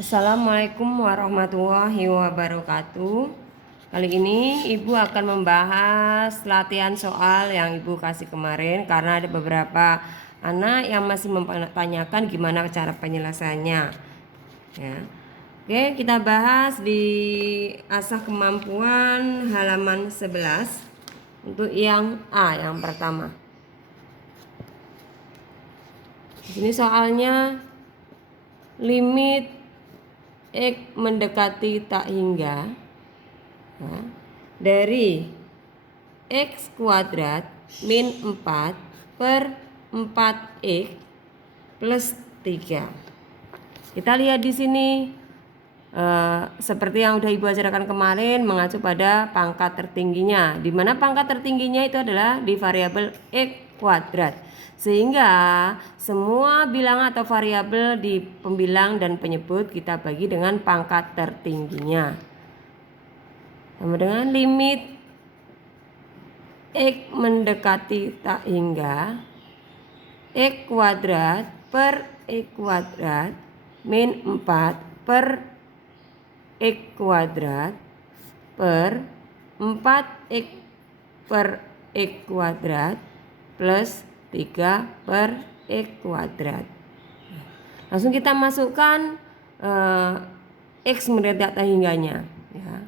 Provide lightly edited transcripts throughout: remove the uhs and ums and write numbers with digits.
Assalamualaikum warahmatullahi wabarakatuh. Kali ini Ibu akan membahas latihan soal yang Ibu kasih kemarin karena ada beberapa anak yang masih mempertanyakan gimana cara penyelesaiannya. Ya. Oke, kita bahas di asah kemampuan halaman 11 untuk yang A yang pertama. Di sini soalnya limit X mendekati tak hingga dari X kuadrat min 4 per 4X plus 3. Kita lihat di sini seperti yang udah Ibu ajarkan kemarin mengacu pada pangkat tertingginya, di mana pangkat tertingginya itu adalah di variabel X kuadrat, sehingga semua bilangan atau variabel di pembilang dan penyebut kita bagi dengan pangkat tertingginya. Sama dengan limit X mendekati tak hingga X kuadrat per X kuadrat min 4 per X kuadrat per 4X per X kuadrat plus 3 per X kuadrat. Langsung kita masukkan X mendekati tak hingganya. Ya.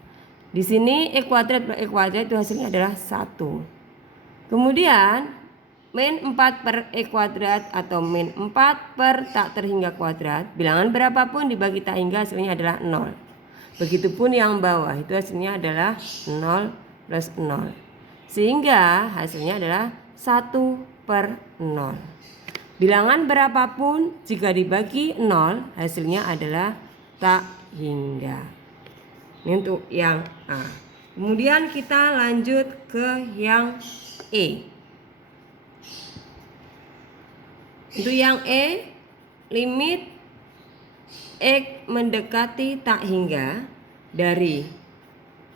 Di sini X kuadrat per X kuadrat itu hasilnya adalah 1. Kemudian min 4 per X kuadrat atau min 4 per tak terhingga kuadrat, bilangan berapapun dibagi tak hingga hasilnya adalah 0. Begitupun yang bawah itu hasilnya adalah 0 plus 0. Sehingga hasilnya adalah 1 per 0. Bilangan berapapun jika dibagi 0 hasilnya adalah tak hingga. Ini untuk yang A. Kemudian kita lanjut ke yang E. Untuk yang E, limit X mendekati tak hingga dari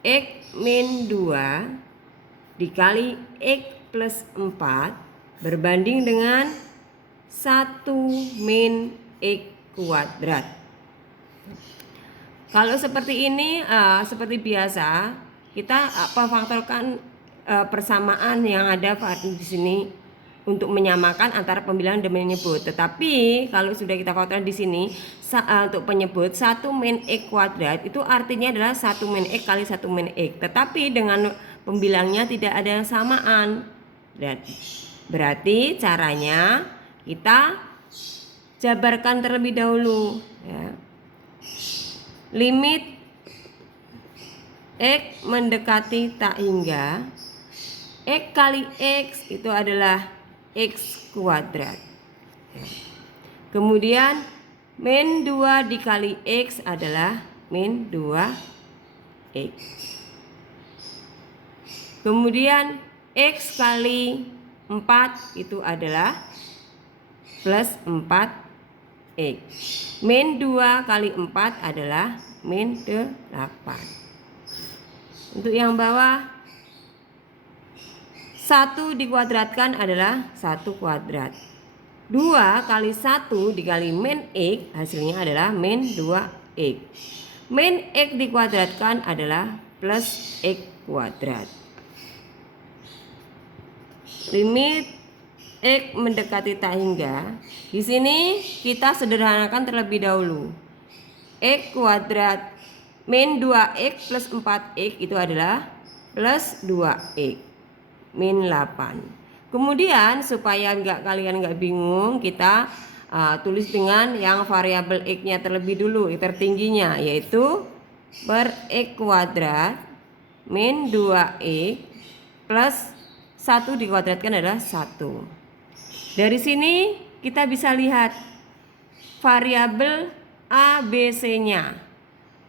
X min 2 dikali X plus 4 berbanding dengan 1 min X kuadrat. Kalau seperti ini, seperti biasa, kita faktorkan persamaan yang ada di sini untuk menyamakan antara pembilang dan penyebut. Tetapi kalau sudah kita faktorkan di sini untuk penyebut 1 min X kuadrat itu artinya adalah 1 min X kali 1 min X. Tetapi dengan pembilangnya tidak ada yang samaan. Berarti caranya kita jabarkan terlebih dahulu, ya. Limit X mendekati tak hingga X kali X itu adalah X kuadrat. Kemudian min 2 dikali X adalah min 2X. Kemudian X kali 4 itu adalah plus 4X. Min 2 kali 4 adalah min 8. Untuk yang bawah, 1 dikuadratkan adalah 1 kuadrat. 2 kali 1 dikali min X hasilnya adalah min 2X. Min X dikuadratkan adalah plus X kuadrat. Limit X mendekati tak hingga. Di sini kita sederhanakan terlebih dahulu. X kuadrat min 2X plus 4X itu adalah plus 2X min 8. Kemudian supaya kalian nggak bingung, kita tulis dengan yang variabel X-nya terlebih dulu, tertingginya, yaitu per X kuadrat min 2X plus 1 dikuadratkan adalah 1. Dari sini kita bisa lihat variabel A, B, C-nya.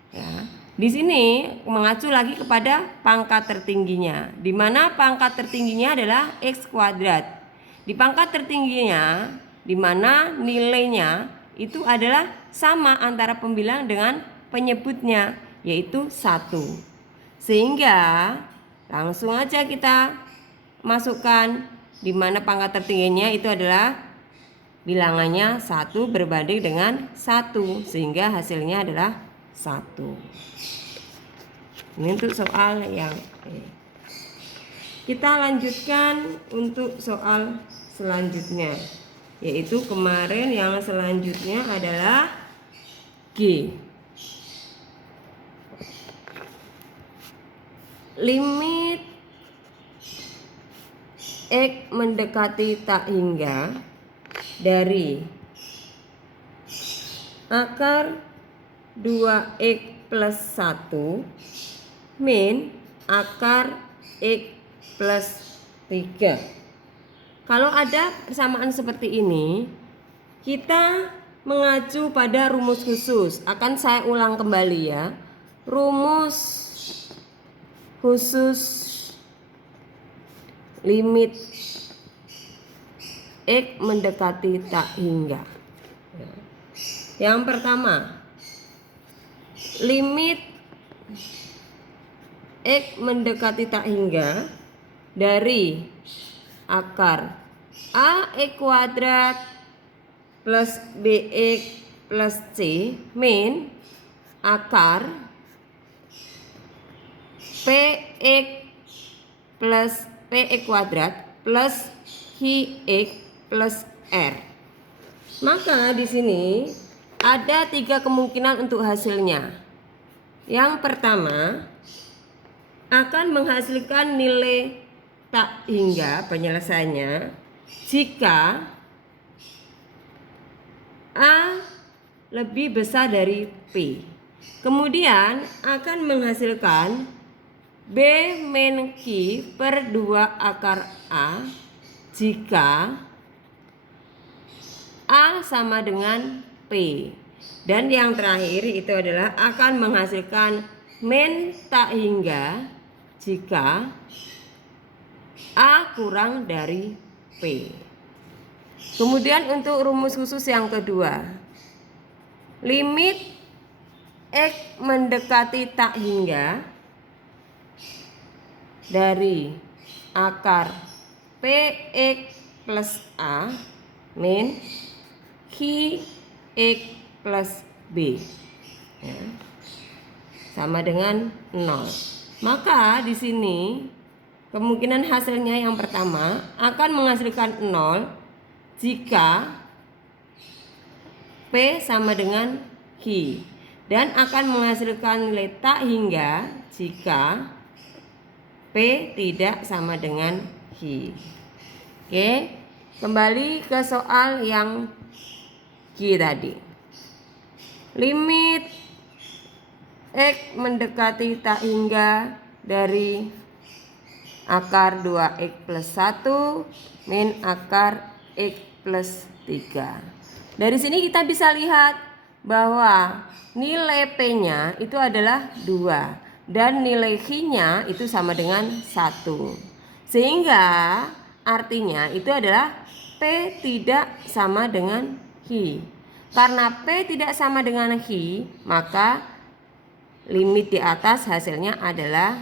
Ya. Di sini mengacu lagi kepada pangkat tertingginya, di mana pangkat tertingginya adalah X kuadrat. Di pangkat tertingginya, di mana nilainya itu adalah sama antara pembilang dengan penyebutnya, yaitu 1. Sehingga langsung aja kita masukkan di mana pangkat tertingginya itu adalah bilangannya 1 berbanding dengan 1, sehingga hasilnya adalah 1. Ini untuk soal yang kita lanjutkan untuk soal selanjutnya, yaitu kemarin yang selanjutnya adalah G. Limit X mendekati tak hingga dari akar 2X plus 1 min akar X plus 3. Kalau ada persamaan seperti ini, kita mengacu pada rumus khusus. Akan saya ulang kembali ya. Rumus khusus limit X mendekati tak hingga. Yang pertama, limit X mendekati tak hingga dari akar AX kuadrat plus BX plus C min akar PX plus PX kuadrat plus HX plus R. Maka di sini ada 3 kemungkinan untuk hasilnya. Yang pertama, akan menghasilkan nilai tak hingga penyelesaiannya jika A lebih besar dari P. Kemudian akan menghasilkan B min Q per 2 akar A jika A sama dengan P. Dan yang terakhir itu adalah akan menghasilkan min tak hingga jika A kurang dari P. Kemudian untuk rumus khusus yang kedua, limit X mendekati tak hingga dari akar PX plus A min QX plus B ya, sama dengan 0. Maka di sini kemungkinan hasilnya yang pertama akan menghasilkan 0 jika P sama dengan Q, dan akan menghasilkan nilai tak hingga jika P tidak sama dengan Q. Oke, kembali ke soal yang Q tadi. Limit X mendekati tak hingga dari akar 2X plus 1 min akar X plus 3. Dari sini kita bisa lihat bahwa nilai P-nya itu adalah 2 dan nilai Q-nya itu sama dengan 1. Sehingga artinya itu adalah P tidak sama dengan Q. Karena P tidak sama dengan Q, maka limit di atas hasilnya adalah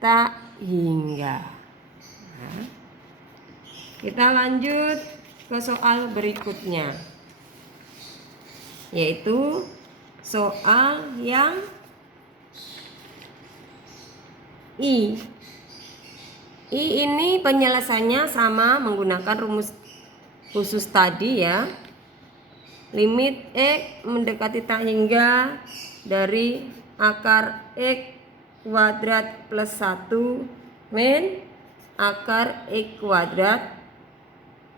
tak hingga. Nah, kita lanjut ke soal berikutnya, yaitu soal yang I. I ini penyelesaiannya sama menggunakan rumus khusus tadi ya. Limit X mendekati tak hingga dari akar X kuadrat plus 1 min akar X kuadrat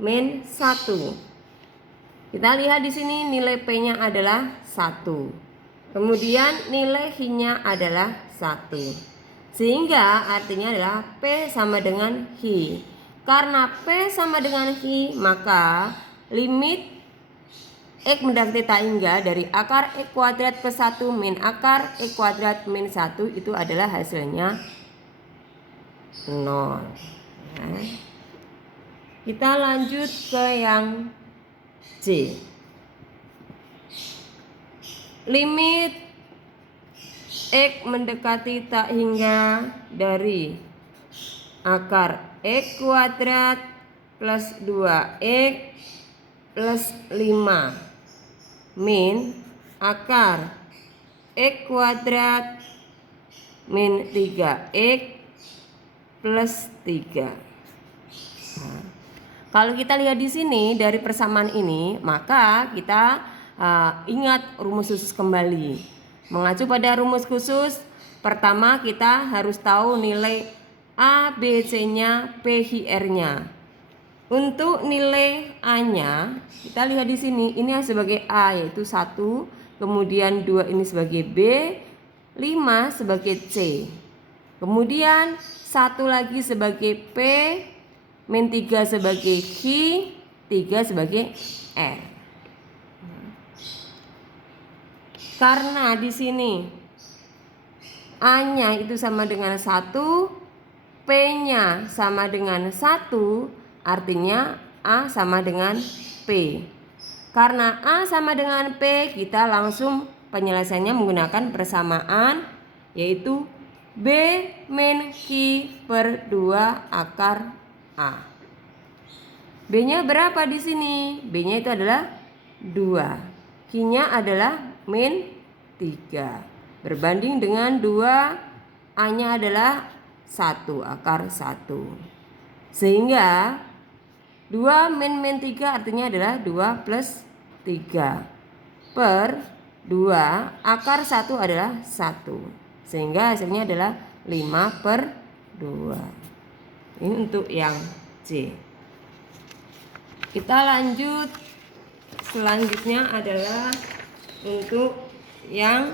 min 1. Kita lihat di sini nilai P-nya adalah 1. Kemudian nilai Q-nya adalah 1. Sehingga artinya adalah P sama dengan Q. Karena P sama dengan Q, maka limit X mendekati tak hingga dari akar X kuadrat plus 1 min akar X kuadrat min 1 itu adalah hasilnya 0. Nah, kita lanjut ke yang C. Limit X mendekati tak hingga dari akar X kuadrat plus 2X plus 5 min akar X kuadrat min 3X plus 3. Nah, kalau kita lihat di sini dari persamaan ini, maka kita ingat rumus khusus kembali. Mengacu pada rumus khusus, pertama kita harus tahu nilai A, B, C-nya, P, R-nya. Untuk nilai A-nya, kita lihat di sini, ini sebagai A yaitu 1, kemudian 2 ini sebagai B, 5 sebagai C. Kemudian 1 lagi sebagai P, min 3 sebagai Q, 3 sebagai R. Karena di sini A-nya itu sama dengan 1, P-nya sama dengan 1, artinya A sama dengan P. Karena A sama dengan P, kita langsung penyelesaiannya menggunakan persamaan, yaitu B min Q per 2 akar A. B-nya berapa di sini? B-nya itu adalah 2. Q-nya adalah min 3. Berbanding dengan 2, A-nya adalah 1 akar 1. Sehingga 2 min 3 artinya adalah 2 plus 3 per 2 akar 1 adalah 1. Sehingga hasilnya adalah 5 per 2. Ini untuk yang C. Kita lanjut. Selanjutnya adalah untuk yang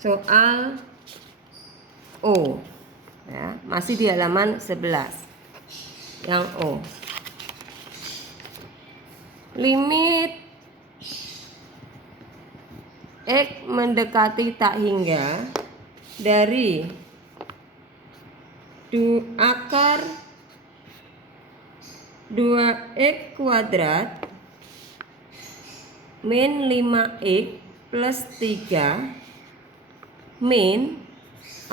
soal O. Ya, masih di halaman 11. Yang O. Limit X mendekati tak hingga dari akar 2X kuadrat min 5X plus 3 min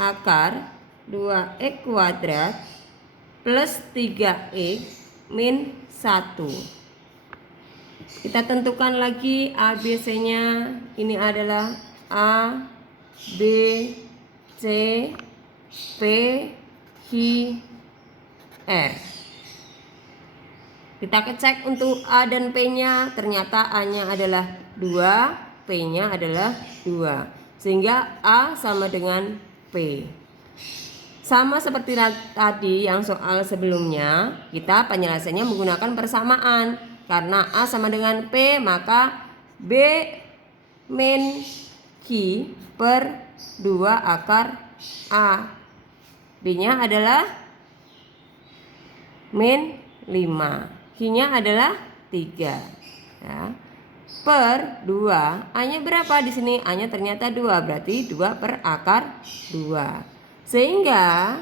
akar 2X kuadrat plus 3X min 1. Kita tentukan lagi A, B, C-nya. Ini adalah A, B, C, P, Q, R. Kita cek untuk A dan P-nya. Ternyata A-nya adalah 2, P-nya adalah 2. Sehingga A sama dengan P. Sama seperti tadi yang soal sebelumnya, kita penyelesaiannya menggunakan persamaan. Karena A sama dengan P, maka B min Q per 2 akar A. B-nya adalah min 5. Q-nya adalah 3. Ya. Per 2, A-nya berapa di sini? A-nya ternyata 2, berarti 2 per akar 2. Sehingga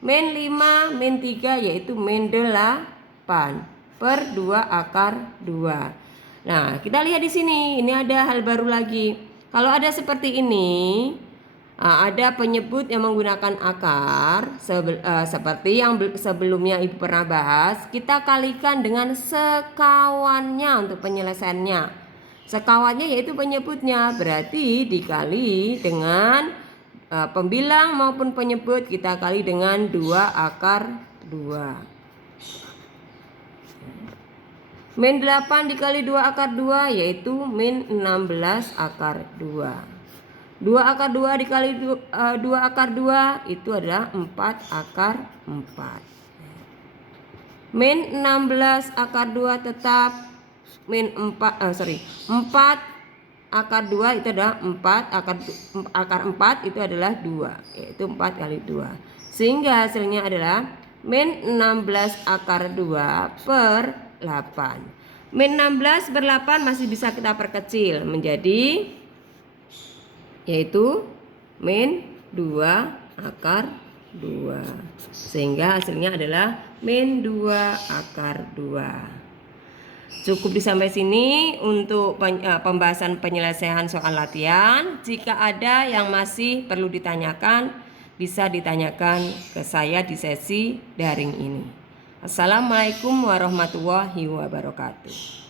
min 5 min 3 yaitu min 8 per 2 akar 2. Nah, kita lihat di sini, ini ada hal baru lagi. Kalau ada seperti ini, ada penyebut yang menggunakan akar seperti yang sebelumnya Ibu pernah bahas, kita kalikan dengan sekawannya untuk penyelesaiannya. Sekawannya yaitu penyebutnya, berarti dikali dengan pembilang maupun penyebut, kita kali dengan 2 akar 2. Min 8 dikali 2 akar 2 yaitu min 16 akar 2. 2 akar 2 dikali 2 akar 2 itu adalah 4 akar 4. Min 16 akar 2 tetap min 4 akar 2 itu adalah 4 akar 4 itu adalah 2, yaitu 4 kali 2. Sehingga hasilnya adalah min 16 akar 2 per 8. Min 16 per 8 masih bisa kita perkecil menjadi, yaitu min 2 akar 2. Sehingga hasilnya adalah min 2 akar 2. Cukup sampai sini untuk pembahasan penyelesaian soal latihan. Jika ada yang masih perlu ditanyakan, bisa ditanyakan ke saya di sesi daring ini. Assalamualaikum warahmatullahi wabarakatuh.